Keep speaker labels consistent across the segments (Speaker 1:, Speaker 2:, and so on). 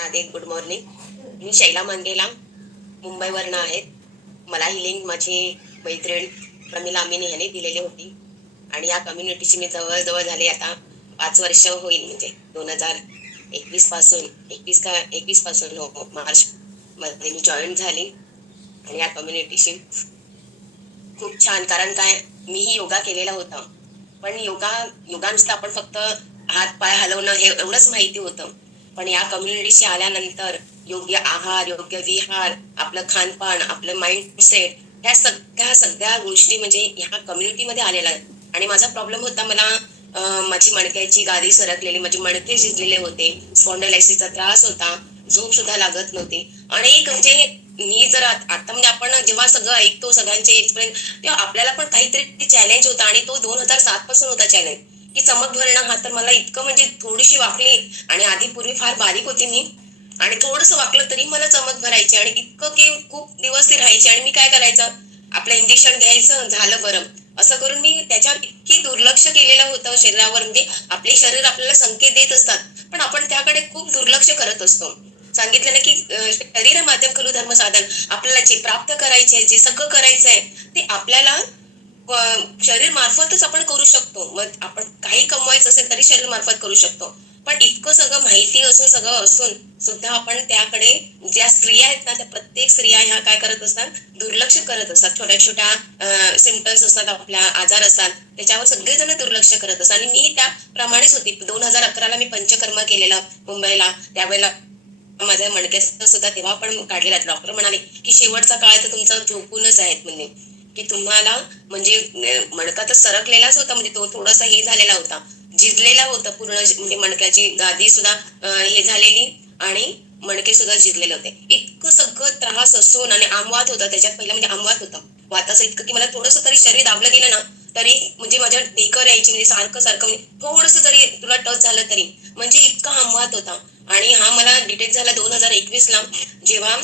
Speaker 1: सगळ्यांना good morning मी शैला मंगेला मुंबईवरनं आहेत. मला ही लिंक माझी मैत्रीण प्रमिला अमीने ह्याने दिलेली होती. आणि या कम्युनिटीची मी जवळजवळ झाले आता पाच वर्ष होईल म्हणजे दोन हजार एकवीसपासून एकवीस का एकवीसपासून हो मार्च मध्ये मी जॉईन झाली. आणि या कम्युनिटीशी खूप छान कारण काय मीही योगा केलेला होता. पण योगा योगा नुसतं आपण फक्त हात पाय हलवणं हे एवढंच माहिती होतं. पण या कम्युनिटीशी आल्यानंतर योग्य आहार योग्य विहार आपलं खानपान आपलं माइंडसेट ह्या सगळ्या सगळ्या गोष्टी म्हणजे ह्या कम्युनिटीमध्ये आलेल्या आहेत. आणि माझा प्रॉब्लेम होता मला माझी मणक्याची गादी सरकलेली माझे मणके झिजलेले होते. स्पॉन्डलायसिसचा त्रास होता झोप सुद्धा लागत नव्हती. अनेक म्हणजे मी जर आता म्हणजे आपण जेव्हा सगळं ऐकतो सगळ्यांचे एक्सपिरियन्स तेव्हा आपल्याला पण काहीतरी चॅलेंज होता आणि तो दोन हजार सात पासून होता चॅलेंज की चमक भरणं हा तर मला इतकं म्हणजे थोडीशी वाकली आणि आधी पूर्वी फार बारीक होती मी. आणि थोडंसं वाकलं तरी मला चमक भरायची आणि इतकं की खूप दिवस ती राहायची आणि मी काय करायचं? आपलं इंजेक्शन घ्यायचं झालं बरं. असं करून मी त्याच्यावर इतकी दुर्लक्ष केलेलं होतं शरीरावर. म्हणजे आपले शरीर आपल्याला संकेत देत असतात पण आपण त्याकडे खूप दुर्लक्ष करत असतो. सांगितलं ना की शरीर माध्यम खलू धर्म साधन आपल्याला जे प्राप्त करायचे जे सगळं करायचं आहे ते आपल्याला शरीर मार्फतच आपण करू शकतो. मग आपण काही कमवायचं असेल तरी शरीर मार्फत करू शकतो. पण इतकं सगळं माहिती असून सगळं असून सुद्धा आपण त्याकडे ज्या स्त्रिया आहेत ना त्या प्रत्येक स्त्रिया ह्या काय करत असतात? दुर्लक्ष करत असतात. छोट्या छोट्या सिमटम्स असतात आपल्या आजार असतात. त्याच्यावर सगळेजण दुर्लक्ष करत असतात. आणि मी त्याप्रमाणेच होती. दोन हजार अकराला मी पंचकर्म केलेलं मुंबईला. त्यावेळेला माझ्या मणक्याचं सुद्धा तेव्हा पण काढलेला. डॉक्टर म्हणाले की शेवटचा काळ तर तुमचा झोपूनच आहेत. म्हणजे की तुम्हाला म्हणजे मणका तर सरकलेलाच होता म्हणजे तो थोडासा हे झालेला होता. झिजलेला होता पूर्ण म्हणजे मणक्याची गादी सुद्धा हे झालेली आणि मणके सुद्धा झिजलेले होते. इतकं सगळं त्रास असून आणि आमवात होता त्याच्यात पहिला म्हणजे आमवात होता. वाताचं इतकं की मला थोडंसं तरी शरीर दाबलं गेलं ना तरी म्हणजे माझ्या ढेकर यायची म्हणजे सारखं सारखं म्हणजे थोडंसं जरी तुला टच झालं तरी. म्हणजे इतका आमवात होता. आणि हा मला डिटेक्ट झाला दोन हजार एकवीस ला जेव्हा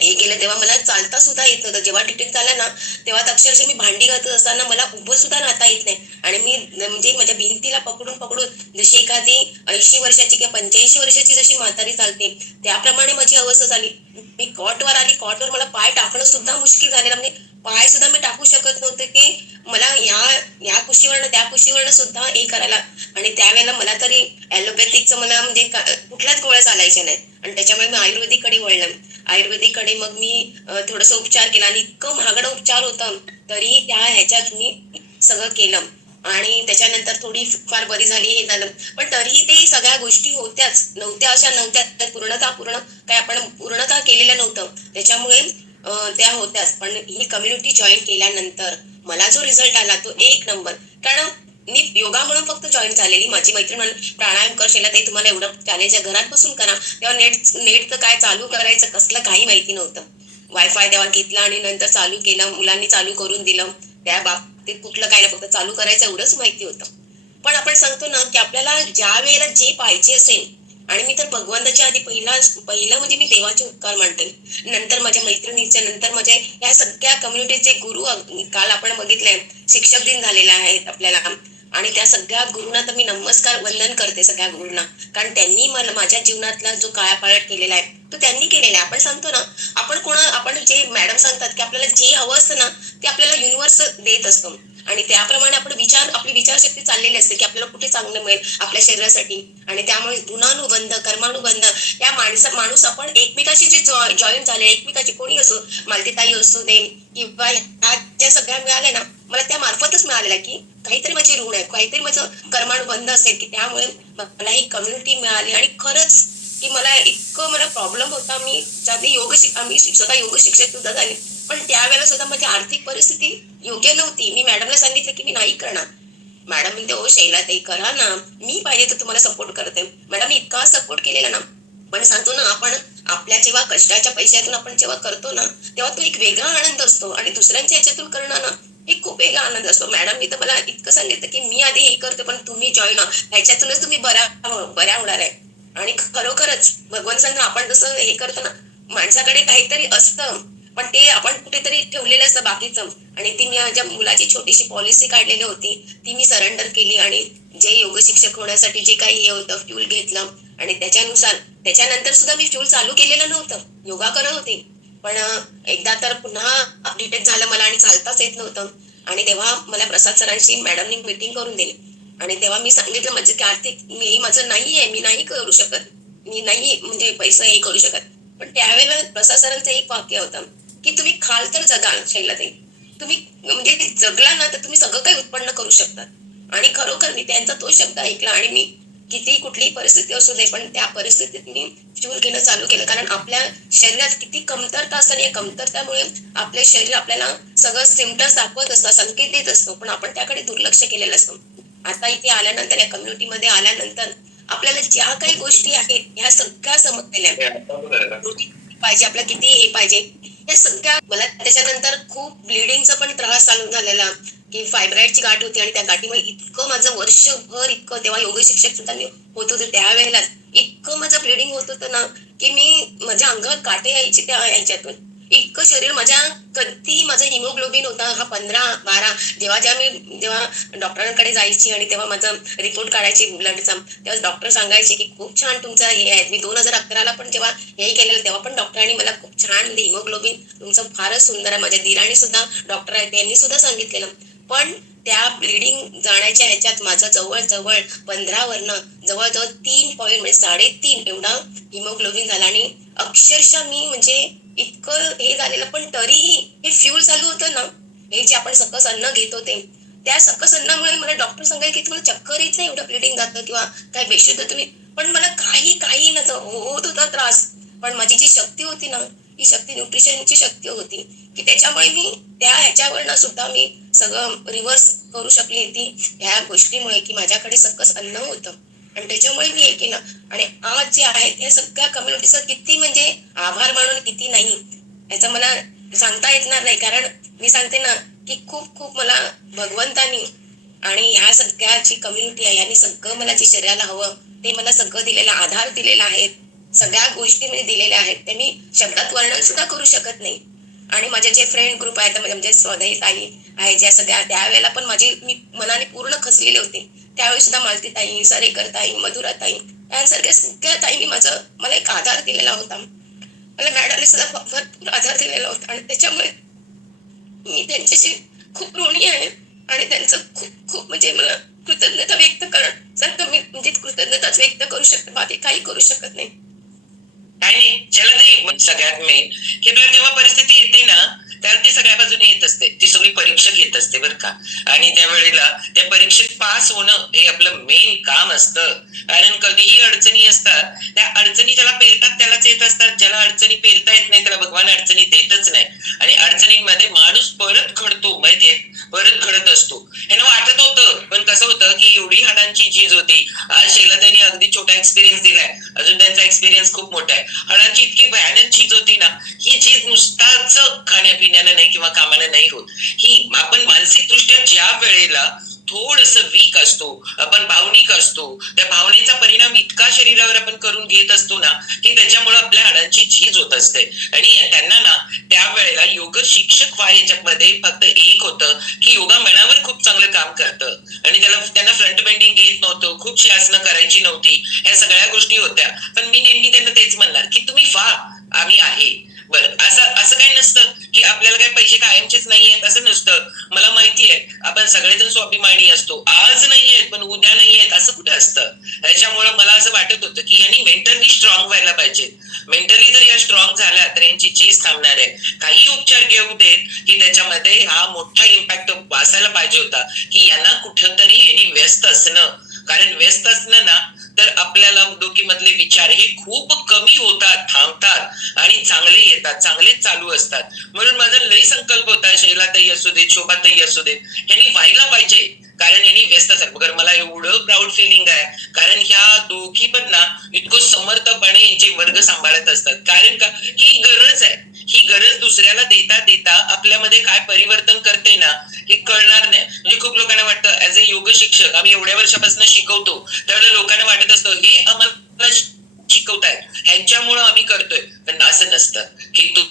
Speaker 1: हे केलं तेव्हा मला चालता सुद्धा येत नव्हतं. जेव्हा डिटेक्ट झालं ना तेव्हा अक्षरशः मी भांडी घालत असताना मला उभं सुद्धा राहता येत नाही. आणि मी म्हणजे माझ्या भिंतीला पकडून पकडून जशी एखादी ऐंशी वर्षाची किंवा पंच्याऐंशी वर्षाची जशी म्हातारी चालते त्याप्रमाणे माझी अवस्था झाली. मी कॉटवर आली कॉटवर मला पाय टाकणं सुद्धा मुश्किल झालेलं. म्हणजे पाय सुद्धा मी टाकू शकत नव्हते की मला या या कुशीवरनं त्या कुशीवरनं सुद्धा हे करायला. आणि त्यावेळेला मला तरी ॲलोपॅथिकचं मला म्हणजे कुठल्याच गोळ्या चालायच्या नाहीत. आणि त्याच्यामुळे मी आयुर्वेदिककडे वळलं. आयुर्वेदिककडे मग मी अं, उपचार केला. आणि इतकं महागडा उपचार होता तरी त्या ह्याच्यात मी सगळं केलं. आणि त्याच्यानंतर थोडी फार बरी झाली हे झालं. पण तरीही ते सगळ्या गोष्टी होत्याच. नव्हत्या अशा नव्हत्या. पूर्णतः पूर्ण काय आपण पूर्णतः केलेलं नव्हतं. त्याच्यामुळे त्या होत्याच. पण ही कम्युनिटी जॉईन केल्यानंतर मला जो रिझल्ट आला तो एक नंबर कारण मी योगा म्हणून फक्त जॉईन झालेली. माझी मैत्रीण प्राणायाम कर शेला ते तुम्हाला एवढं चॅलेंज घरात बसून करा. तेव्हा नेट नेटचं काय चालू करायचं कसलं काही माहिती नव्हतं. वायफाय तेव्हा घेतला आणि नंतर चालू केलं. मुलांनी चालू करून दिलं. त्या बाबतीत कुठलं काय नाही फक्त चालू करायचं एवढंच माहिती होतं. पण आपण सांगतो ना की आपल्याला ज्या वेळेला जे पाहिजे असेल आणि मी तर भगवंताच्या आधी पहिला पहिलं म्हणजे मी देवाचे उपकार म्हणते नंतर माझ्या मैत्रिणीच्या नंतर माझ्या या सगळ्या कम्युनिटीचे गुरु काल आपण बघितले शिक्षक दिन झालेला आहे आपल्याला. आणि त्या सगळ्या गुरुंना तर मी नमस्कार वंदन करते सगळ्या गुरुंना. कारण त्यांनी मला माझ्या जीवनातला जो काळापाळट केलेला आहे तो त्यांनी केलेला आहे. आपण सांगतो ना आपण कोणा आपण जे मॅडम सांगतात की आपल्याला जे हवं असतं ना ते आपल्याला युनिव्हर्स देत असतो. आणि त्याप्रमाणे आपण विचार आपली विचारशक्ती चाललेली असते की आपल्याला कुठे चांगलं मिळेल आपल्या शरीरासाठी. आणि त्यामुळे गुणानुबंध कर्मानुबंध या माणसा माणूस आपण एकमेकाशी जे जॉईन झाले एकमेकाची कोणी असो मालतीताई असू दे किंवा ह्या ज्या सगळ्या मिळाल्या ना मला त्या मार्फतच मिळालेला की काहीतरी माझी ऋण आहे काहीतरी माझं कर्मानुबंध असेल की त्यामुळे मला ही कम्युनिटी मिळाली. आणि खरंच की मला इतकं मला प्रॉब्लेम होता मी ज्याने योग शिक आम्ही स्वतः योग शिक्षक सुद्धा झाले. पण त्यावेळेला सुद्धा माझी आर्थिक परिस्थिती योग्य नव्हती. मी मॅडमला सांगितलं की मी नाही करणार. मॅडम म्हणते ओ शैला ताई करा ना. मी पाहिजे तर तुम्हाला सपोर्ट करते. मॅडम इतका सपोर्ट केलेला ना. पण सांगतो ना आपण आपल्या जेव्हा कष्टाच्या पैशातून आपण जेव्हा करतो ना तेव्हा तो एक वेगळा आनंद असतो आणि दुसऱ्यांच्या याच्यातून करणं ना एक खूप वेगळा आनंद असतो. मॅडम मी तर मला इतकं सांगितलं की मी आधी हे करतो पण तुम्ही जॉईन ह्याच्यातूनच तुम्ही बऱ्या बऱ्या होणार आहे. आणि खरोखरच भगवान सांग आपण जसं हे करतो ना माणसाकडे काहीतरी असतं. पण ते आपण कुठेतरी ठेवलेलं असतं बाकीचं. आणि ती मी माझ्या मुलाची छोटीशी पॉलिसी काढलेली होती. ती मी सरेंडर केली आणि जे योग शिक्षक होण्यासाठी जे काही हे होतं फ्यूल घेतलं. आणि त्याच्यानुसार त्याच्यानंतर सुद्धा मी फ्यूल चालू केलेलं नव्हतं. योगा करत होते. पण एकदा तर पुन्हा डिटेक्ट झालं मला आणि चालताच येत नव्हतं. आणि तेव्हा मला प्रसाद सरांशी मॅडमनी मीटिंग करून दिली. आणि तेव्हा मी सांगितलं म्हणजे की आर्थिक मी माझं नाही आहे मी नाही करू शकत. मी नाही म्हणजे पैसा हे करू शकत. पण त्यावेळेला प्रसाद सरांचं एक वाक्य होतं. की तुम्ही खाल तर जगाल शैलाताई तुम्ही म्हणजे जगला ना तर तुम्ही सगळं काही उत्पन्न करू शकतात आणि खरोखर मी त्यांचा तो शब्द ऐकला आणि मी किती कुठलीही परिस्थिती असू दे पण त्या परिस्थितीत मी फ्यूल घेणं चालू केलं. कारण आपल्या शरीरात किती कमतरता असतात या कमतरतामुळे आपले शरीर आपल्याला सगळं सिमटम्स दाखवत असतं संकेत देत असतो. पण आपण त्याकडे दुर्लक्ष केलेलं असतं. आता इथे आल्यानंतर या कम्युनिटीमध्ये आल्यानंतर आपल्याला ज्या काही गोष्टी आहेत ह्या सगळ्या समजलेल्या पाहिजे आपल्याला किती हे पाहिजे. या सगळ्या मला त्याच्यानंतर खूप ब्लिडिंगचा पण त्रास चालू झालेला. की फायब्रॉइडची गाठ होती आणि त्या गाठीमुळे इतकं माझं वर्षभर इतकं तेव्हा योग शिक्षक सुद्धा मी होत होते त्यावेळेला इतकं माझं ब्लिडिंग होत होतं ना की मी माझ्या अंगावर काटे यायचे त्या ह्याच्यातून. इतकं शरीर माझ्या कधीही माझा हिमोग्लोबिन होता हा पंधरा बारा जेव्हा जेव्हा मी जेव्हा डॉक्टरांकडे जायची आणि तेव्हा माझा रिपोर्ट काढायची ब्लडचा तेव्हा डॉक्टर सांगायचे की खूप छान तुमचं हे आहे. मी दोन हजार अकराला पण जेव्हा हे केलेलं तेव्हा पण डॉक्टरांनी मला खूप छान हिमोग्लोबिन तुमचं फारच सुंदर आहे. माझ्या दिराणी सुद्धा डॉक्टर आहेत त्यांनी सुद्धा सांगितलेलं. पण त्या ब्लिडिंग जाण्याच्या ह्याच्यात माझं जवळजवळ पंधरावरनं जवळजवळ तीन पॉईंट म्हणजे साडेतीन एवढा हिमोग्लोबिन झाला. आणि अक्षरशः मी म्हणजे इतकं हे झालेलं पण तरीही हे फ्यूल चालू होतं ना हे जे आपण सकस अन्न घेत होते त्या सकस अन्नामुळे मला डॉक्टर सांगायला की तुम्हाला चक्कर येत नाही एवढं ब्लिडिंग जातं किंवा काय बेशुद्ध तुम्ही. पण मला काही काही नव्हतं होत होता त्रास. पण माझी जी शक्ती होती ना ही शक्ती न्यूट्रिशनची शक्ती होती की त्याच्यामुळे मी त्या ह्याच्यावरनं सुद्धा मी सगळं रिव्हर्स करू शकली होती ह्या गोष्टीमुळे की माझ्याकडे सकस अन्न होतं. आणि त्याच्यामुळे मी हे केलं आणि आज जे आहेत या सगळ्या कम्युनिटीचा किती म्हणजे आभार मानून किती नाही याचं मला सांगता येणार नाही. कारण मी सांगते ना की खूप खूप मला भगवंतानी आणि ह्या सगळ्या जी कम्युनिटी आहे यांनी सगळं मला जे शरीराला हवं ते मला सगळं दिलेला आधार दिलेला आहे. सगळ्या गोष्टी म्हणजे दिलेल्या आहेत ते मी शब्दात वर्णन सुद्धा करू शकत नाही. आणि माझे जे फ्रेंड ग्रुप आहेत म्हणजे म्हणजे स्वदेही ताई आहे ज्या सगळ्या त्यावेळेला पण माझी मी मनाने पूर्ण खचलेले होते. त्यावेळी सुद्धा मालती ताई सरेकर ताई मधुरा ताई यांसारख्या सगळ्या ताईंनी माझं मला एक आधार दिलेला होता. मला मॅडमने सुद्धा भरपूर आधार दिलेला होता. आणि त्याच्यामुळे मी त्यांच्याशी खूप ऋणी आहे. आणि त्यांचं खूप खूप म्हणजे मला कृतज्ञता व्यक्त करणं जर मी म्हणजे कृतज्ञताच व्यक्त करू शकते बाकी काही करू शकत नाही.
Speaker 2: आणि ज्याला ते सगळ्यात मेन की आपल्याला जेव्हा परिस्थिती येते ना त्याला ती सगळ्या बाजूने येत असते. ती सगळी परीक्षा घेत असते बरं का. आणि त्यावेळेला त्या परीक्षेत पास होणं हे आपलं मेन काम असतं. कारण कधीही अडचणी असतात त्या अडचणी ज्याला पेरतात त्यालाच येत असतात. ज्याला अडचणी पेरता येत नाही त्याला भगवान अडचणी देतच नाही. आणि अडचणींमध्ये माणूस परत घडतो माहितीये? परत घडत असतो. ह्यानं वाटत होतं पण कसं होतं की एवढी हाडांची झीज होती. आज शेला त्यांनी अगदी छोटा एक्सपिरियन्स दिलाय. अजून त्यांचा एक्सपिरियन्स खूप मोठा आहे. हाडांची इतकी भयानक झीज होती ना ही झीज नुसताच खाण्यापिण्यानं नाही किंवा कामाला नाही होत. ही आपण मानसिक दृष्ट्या ज्या वेळेला थोडस वीक असतो आपण भावनिक असतो. त्या भावनेचा परिणाम इतका शरीरावर आपण करून घेत असतो ना की त्याच्यामुळे आपल्या हाडांची झीज होत असते. आणि त्यांना ना त्यावेळेला योग शिक्षक व्हा याच्यामध्ये फक्त एक होतं की योगा मनावर खूप चांगलं काम करतं. आणि त्याला त्यांना फ्रंट बेंडिंग येत नव्हतं खूप शासनं करायची नव्हती ह्या सगळ्या गोष्टी होत्या. पण मी नेहमी त्यांना तेच म्हणणार की तुम्ही व्हा आम्ही आहे. बरं असं असं काही नसतं की आपल्याला काही पैसे कायमचेच नाही आहेत असं नसतं. मला माहिती आहे आपण सगळेजण स्वाभिमानी असतो. आज नाही आहेत पण उद्या नाही आहेत असं कुठे असतं? त्याच्यामुळे मला असं वाटत होतं की यांनी मेंटली स्ट्रॉंग व्हायला पाहिजे. मेंटली जर या स्ट्रॉंग झाल्या तर यांची चीज थांबणार आहे. काही उपचार घेऊ देत की त्याच्यामध्ये हा मोठा इम्पॅक्ट वाचायला पाहिजे होता की यांना कुठंतरी यांनी व्यस्त असणं. कारण व्यस्त असणं ना आपल्याला डोकीमधले विचार हे खूप कमी होतात थांबतात आणि चांगले येतात चांगलेच चालू असतात. म्हणून माझा लई संकल्प होता शैलाताई असू देत शोभाताई असू देत यांनी व्हायला पाहिजे. कारण यांनी व्यस्त असतात बघा मला एवढं प्राऊड फिलिंग आहे. कारण ह्या दोघी पण ना इतकं समर्थपणे यांचे वर्ग सांभाळत असतात. कारण का? ही गरज आहे. ही गरज दुसऱ्याला देता देता आपल्यामध्ये काय परिवर्तन करते ना हे कळणार नाही. म्हणजे खूप लोकांना वाटतं ऍज अ योग शिक्षक आम्ही एवढ्या वर्षापासून शिकवतो. त्यावेळेला लोकांना वाटत असतं हे आम्हाला शिकवतायत. ह्यांच्यामुळं आम्ही करतोय. पण असं नसतं. की तू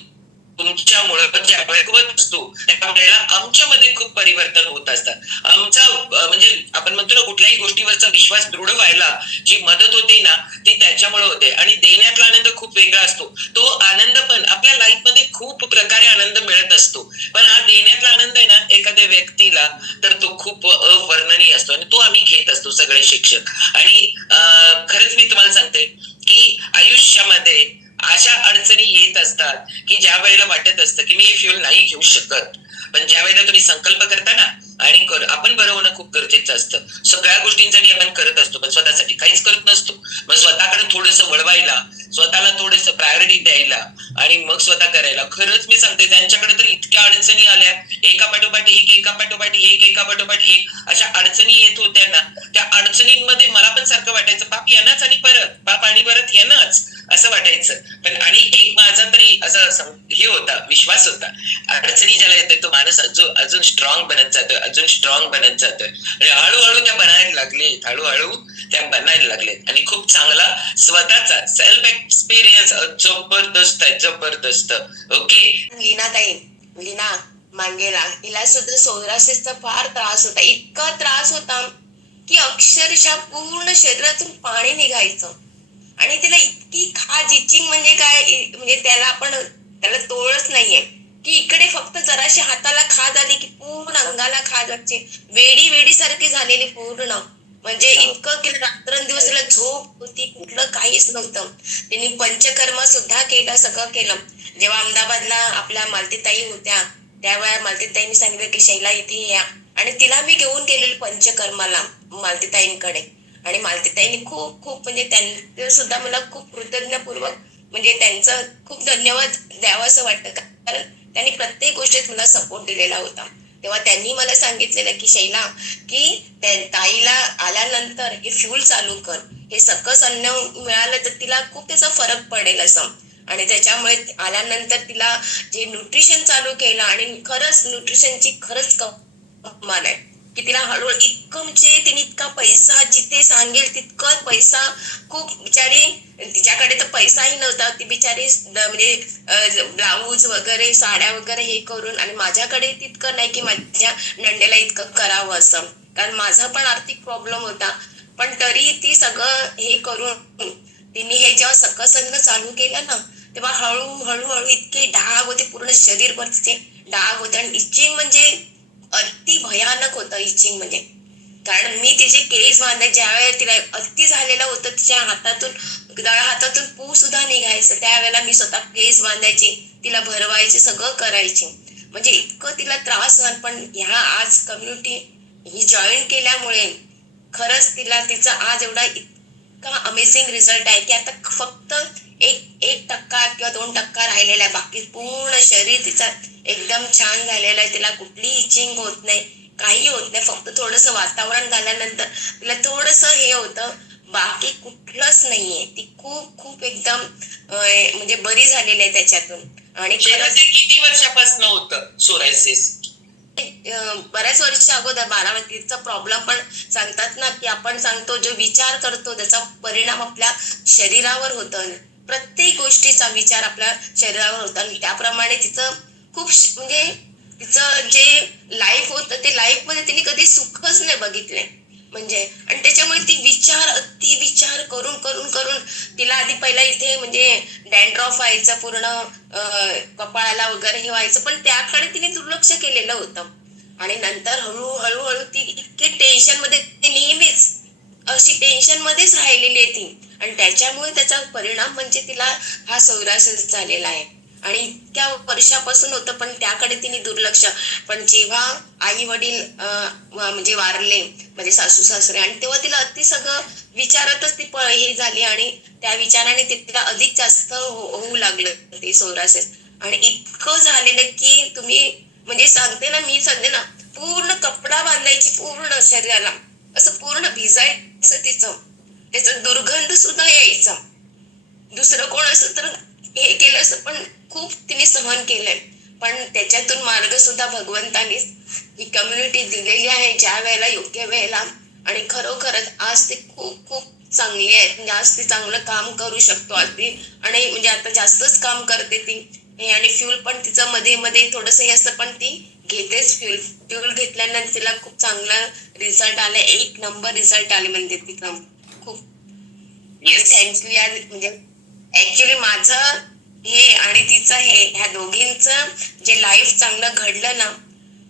Speaker 2: तुमच्यामुळं ज्या वेळेला असतो त्यावेळेला आमच्यामध्ये खूप परिवर्तन होत असतात. आमचा म्हणजे आपण म्हणतो ना कुठल्याही गोष्टीवरचा विश्वास दृढ व्हायला जी मदत होते ना ती त्याच्यामुळे होते. आणि देण्यातला आनंद खूप वेगळा असतो. तो आनंद पण आपल्या लाईफमध्ये खूप प्रकारे आनंद मिळत असतो. पण हा देण्यातला आनंद आहे ना एखाद्या व्यक्तीला तर तो खूप अवर्णनीय असतो. आणि तो आम्ही घेत असतो सगळे शिक्षक. आणि खरंच मी तुम्हाला सांगते की आयुष्यामध्ये अशा अडचणी येत असतात की ज्या वेळेला वाटत असतं की मी हे फ्युल नाही घेऊ शकत. पण ज्या वेळेला तुम्ही संकल्प करता ना आणि कर- आपण बरं होणं खूप गरजेचं असतं. सगळ्या गोष्टींसाठी आपण करत असतो पण स्वतःसाठी काहीच करत नसतो. मग स्वतःकडे थोडस वळवायला स्वतःला थोडस प्रायोरिटी द्यायला आणि मग स्वतः करायला. खरंच मी सांगते त्यांच्याकडे तर इतक्या अडचणी आल्या. एका पाठोपाठ एक एका पाठोपाठ एक एका पाठोपाठ एक. अशा अडचणी येत होत्या ना त्या अडचणींमध्ये मला पण सारखं वाटायचं बाप यांनाच आणि परत. बाप आणि परत यांनाच. असं वाटायचं. पण आणि एक माझा तरी असं हे होता विश्वास होता. अडचणी ज्याला येते तो माणूस अजून अजून स्ट्रॉंग बनत जातोय अजून स्ट्रॉंग बनत जातोय. आणि हळूहळू त्या बनायला लागले हळूहळू त्या बनायला लागलेत. आणि खूप चांगला स्वतःचा सेल्फ एक्सपिरियन्स जबरदस्त आहे जबरदस्त. ओके
Speaker 1: लीना ताई लीना मांगेला हिला सुद्धा सोरासिसचा फार त्रास होता. इतका त्रास होता की अक्षरशः पूर्ण शरीरातून पाणी निघायचं. आणि तिला इतकी खाज इचिंग म्हणजे काय? म्हणजे त्याला आपण त्याला तोळच नाहीये. की इकडे फक्त जराशी हाताला खाज आली की पूर्ण अंगाला खाज लागते. वेडी वेडी सारखी झालेली पूर्ण. म्हणजे इतकं की रात्रंदिवस तिला झोप होती कुठलं काहीच नव्हतं. त्यांनी पंचकर्म सुद्धा केलं सगळं केलं. जेव्हा अहमदाबादला आपल्या मालतीताई होत्या त्यावेळेला मालतीताईंनी सांगितलं की शैला इथे या आणि तिला मी घेऊन गेलेली पंचकर्माला मालतीताईंकडे. आणि मालतीताईंनी खूप खूप म्हणजे त्यांचं सुद्धा मला खूप कृतज्ञपूर्वक म्हणजे त्यांचं खूप धन्यवाद द्यावं असं वाटतं. कारण त्यांनी प्रत्येक गोष्टीत मला सपोर्ट दिलेला होता. तेव्हा त्यांनी मला सांगितलेलं की शैला की ताईला आल्यानंतर हे फ्यूल चालू कर. हे सकस अन्न मिळालं तर तिला खूप त्याचा फरक पडेल असं. आणि त्याच्यामुळे आल्यानंतर तिला जे न्यूट्रिशन चालू केलं आणि खरंच न्यूट्रिशनची खरंच कमाल आहे. की तिला हळूहळू इतकं म्हणजे तिने इतका पैसा जिथे सांगेल तितकं पैसा खूप बिचारी तिच्याकडे तर पैसाही नव्हता. ती बिचारी म्हणजे ब्लाऊज वगैरे साड्या वगैरे हे करून आणि माझ्याकडे तितकं नाही की माझ्या नंडेला इतकं करावं असं. कारण माझा पण आर्थिक प्रॉब्लेम होता. पण तरी ती सगळं हे करून तिने हे जेव्हा सकस सगळं चालू केलं ना तेव्हा हळू हळूहळू इतके डाग होते पूर्ण शरीरभर तिचे डाग होते. आणि इचिंग म्हणजे अति भयानक होतं इचिंग म्हणजे. कारण मी तिचे केस बांधाय ज्यावेळेला तिला अति झालेलं होतं तिच्या हातातून दळ हातातून पू सुद्धा निघायचं. त्यावेळेला मी स्वतः केस बांधायची तिला भरवायचे सगळं करायचे. म्हणजे इतकं तिला त्रास झाला पण ह्या आज कम्युनिटी ही जॉईन केल्यामुळे खरंच तिला तिचा आज एवढा इतका अमेझिंग रिझल्ट आहे की आता फक्त एक एक टक्का किंवा दोन टक्का राहिलेला आहे. बाकी पूर्ण शरीर तिचा एकदम छान झालेलं आहे. तिला कुठली इचिंग होत नाही. काही होत नाही. फक्त थोडस वातावरण झाल्यानंतर तिला थोडस हे होतं. बाकी कुठलंच नाहीये. ती खूप खूप एकदम म्हणजे बरी झालेली आहे त्याच्यातून. आणि
Speaker 2: किती वर्षापासून होतं? सोरायसिस.
Speaker 1: बऱ्याच वर्ष अगोदर बारामतीचा प्रॉब्लेम पण सांगतात ना की आपण सांगतो जो विचार करतो त्याचा परिणाम आपल्या शरीरावर होतो. प्रत्येक गोष्टीचा विचार आपल्या शरीरावर होतो. आणि त्याप्रमाणे तिचं खूप म्हणजे तिचं जे लाईफ होतं ते लाईफमध्ये तिने कधी सुखच नाही बघितले. म्हणजे आणि त्याच्यामुळे ती विचार अति विचार करून करून करून तिला आधी पहिला इथे म्हणजे डॅन्ड्रॉफ व्हायचं पूर्ण कपाळाला वगैरे हे व्हायचं पण त्याकडे तिने दुर्लक्ष केलेलं होतं. आणि नंतर हळू ती इतके टेन्शनमध्ये ते नेहमीच अशी टेन्शन मध्येच राहिलेली आहे ती. आणि त्याच्यामुळे त्याचा परिणाम म्हणजे तिला हा सौरासिस झालेला आहे. आणि इतक्या वर्षापासून होतं पण त्याकडे तिने दुर्लक्ष. पण जेव्हा आई वडील म्हणजे वारले म्हणजे सासू सासरे आणि तेव्हा तिला अति सगळं विचारातच ती हे झाली आणि त्या विचाराने तिला अधिक जास्त हो, होऊ लागलं ते सोरासेस आणि इतकं झालेलं की तुम्ही म्हणजे सांगते ना मी सांगते ना पूर्ण कपडा बांधायची पूर्ण शरीराला. असं पूर्ण भिजायचं तिचं. त्याचा दुर्गंध सुद्धा यायचा. दुसरं कोण असं तर हे केलं असं पण खूप तिने सहन केलंय. पण त्याच्यातून मार्ग सुद्धा भगवंतानीच ही कम्युनिटी दिलेली आहे ज्या वेळेला योग्य वेळेला. आणि खरोखरच आज ते खूप खूप चांगली आहे जास्त चांगलं काम करू शकतो अगदी आणि म्हणजे आता जास्तच काम करते ती. हे आणि फ्यूल पण तिचं मध्ये मध्ये थोडस हे असतं पण ती घेतेच फ्यूल फ्यूल घेतल्यानंतर तिला खूप चांगला रिझल्ट आला एक नंबर रिझल्ट आले म्हणते तिथं खूप.
Speaker 2: येस
Speaker 1: थँक्यू यार म्हणजे ऍक्च्युली माझं हे आणि तिचं हे ह्या दोघींचं जे लाईफ चांगलं घडलं ना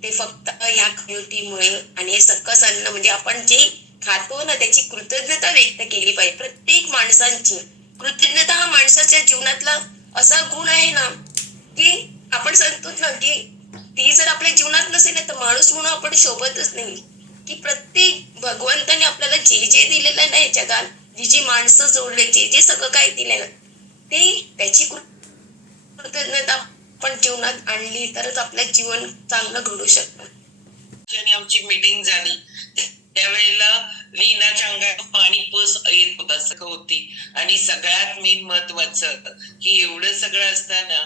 Speaker 1: ते फक्त ह्या कम्युनिटीमुळे आणि हे सकस अन्न म्हणजे आपण जे खातो ना त्याची कृतज्ञता व्यक्त केली पाहिजे. प्रत्येक माणसांची कृतज्ञता हा माणसाच्या जीवनातला असा गुण आहे ना की आपण सांगतोच ना की ती जर आपल्या जीवनात नसेल ना तर माणूस म्हणून आपण शोभतच नाही. की प्रत्येक भगवंताने आपल्याला जे जे दिलेलं नाही जगात जी जी माणसं जोडले जे जे सगळं काही दिलेलं ते त्याची कृतज्ञता आपण जीवनात आणली तरच आपलं जीवन चांगलं घडू शकतं.
Speaker 2: आमची मीटिंग झाली त्यावेळेला लीनाच्या अंगात पाणी पस येत होता सगळं होती. आणि सगळ्यात मेन महत्वाचं की एवढं सगळं असताना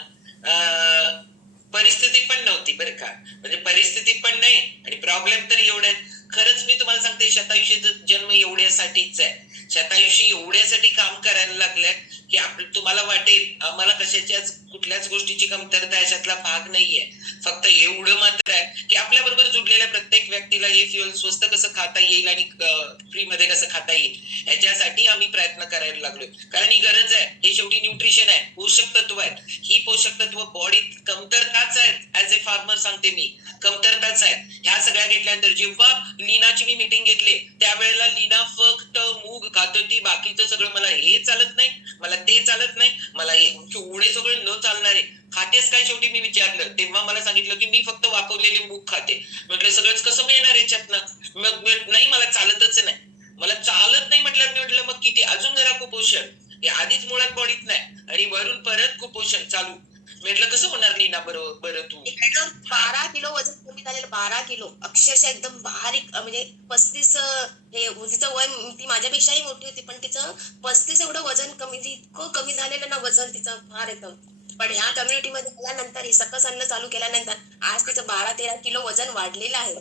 Speaker 2: परिस्थिती पण नव्हती बरं का. म्हणजे परिस्थिती पण नाही आणि प्रॉब्लेम तर एवढे आहेत. खरंच मी तुम्हाला सांगते शतायुषी जन्म एवढ्यासाठीच आहे. शतायुषी एवढ्यासाठी काम करायला लागल्या की आप तुम्हाला वाटेल आम्हाला कशाच्याच कुठल्याच गोष्टीची कमतरता याच्यातला भाग नाहीये. फक्त एवढं मात्र आहे की आपल्या बरोबर जुडलेल्या प्रत्येक व्यक्तीला हे फ्युअल स्वस्त कसं खाता येईल आणि फ्री मध्ये कसं खाता येईल याच्यासाठी आम्ही प्रयत्न करायला लागलोय. कारण ही गरज आहे हे शेवटी न्यूट्रिशन आहे पोषक तत्व आहेत. ही पोषक तत्व बॉडीत कमतरताच आहेत ऍज ए फार्मर सांगते मी. कमतरताच आहेत. ह्या सगळ्या घेतल्यानंतर जेव्हा लीनाची मी मिटिंग घेतली त्यावेळेला लीना फक्त मूग खात होती बाकीचं सगळं मला हे चालत नाही. मला ते चालत नाही. मला एवढे सगळे न चालणारे खातेस काय शेवटी मी विचारलं. तेव्हा मला सांगितलं की मी फक्त वापरलेले मूग खाते. म्हटलं सगळंच कसं मिळणार याच्यातनं? मग नाही मला चालतच नाही. मला चालत नाही म्हटलं मी म्हटलं मग किती? अजून जरा कुपोषण. हे आधीच मुळात बॉडीत नाही. आणि वरून परत कुपोषण चालू. म्हटलं कसं होणार लीना बरोबर बरं तू.
Speaker 1: बारा किलो वजन कमी झालेलं बारा किलो. अक्षरशः एकदम बारीक म्हणजे पस्तीस हे तिचं वय ती माझ्यापेक्षाही मोठी होती पण तिचं पस्तीस एवढं वजन कमी इतकं कमी झालेलं ना वजन तिचं फार एकदम. पण ह्या कम्युनिटीमध्ये आल्यानंतर हे सकस अन्न चालू केल्यानंतर आज तिचं बारा तेरा किलो वजन वाढलेलं आहे.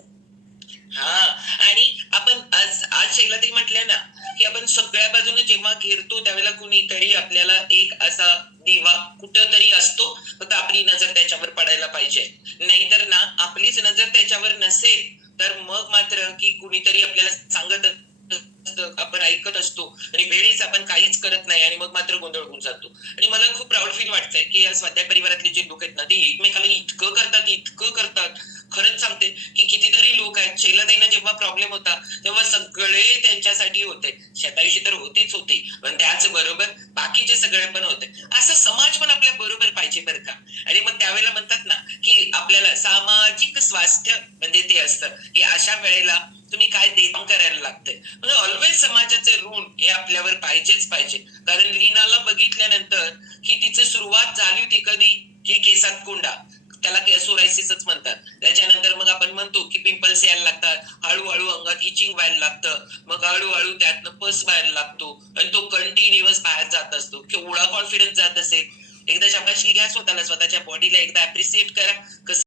Speaker 2: हा आणि आपण आज आज शैला तरी म्हटल्या ना की आपण सगळ्या बाजूने जेव्हा घेरतो त्यावेळेला कुणीतरी आपल्याला एक असा दिवा कुठं तरी असतो फक्त आपली नजर त्याच्यावर पडायला पाहिजे. नाहीतर ना आपलीच नजर त्याच्यावर नसेल तर मग मात्र की कुणीतरी आपल्याला सांगत आपण ऐकत असतो. आणि वेळीच आपण काहीच करत नाही आणि मग मात्र गोंधळ होऊन जातो. आणि मला खूप प्राऊड फील वाटतंय की या स्वाध्याय परिवारातले जे लोक आहेत ना ते एकमेकाला इतकं करतात इतकं करतात. खरंच सांगते की कितीतरी लोक आहेत शैलाताईंना जेव्हा प्रॉब्लेम होता तेव्हा सगळे त्यांच्यासाठी होते. शतायुषी तर होतीच होती पण त्याच बरोबर बाकीचे सगळे पण होते. असा समाज पण आपल्या बरोबर पाहिजे बरं का. आणि मग त्यावेळेला म्हणतात ना की आपल्याला सामाजिक स्वास्थ्य म्हणजे ते असतं. की अशा वेळेला तुम्ही काय देण करायला लागतंय. म्हणजे ऑलवेज समाजाचे ऋण हे आपल्यावर पाहिजेच पाहिजे. कारण लीनाला बघितल्यानंतर की तिची सुरुवात झाली होती कधी? की केसात कोंडा. त्याला सोरायसिसच म्हणतात. त्याच्यानंतर मग आपण म्हणतो की पिंपल्स यायला लागतात. हळूहळू अंगात इचिंग व्हायला लागतं. मग हळूहळू त्यातनं पस व्हायला लागतो. आणि तो कंटिन्युअस बाहेर जात असतो. केवढा कॉन्फिडन्स जात असेल. एकदा शाबासकी घ्या स्वतःला. स्वतःच्या बॉडीला एकदा अप्रिशिएट करा. कसं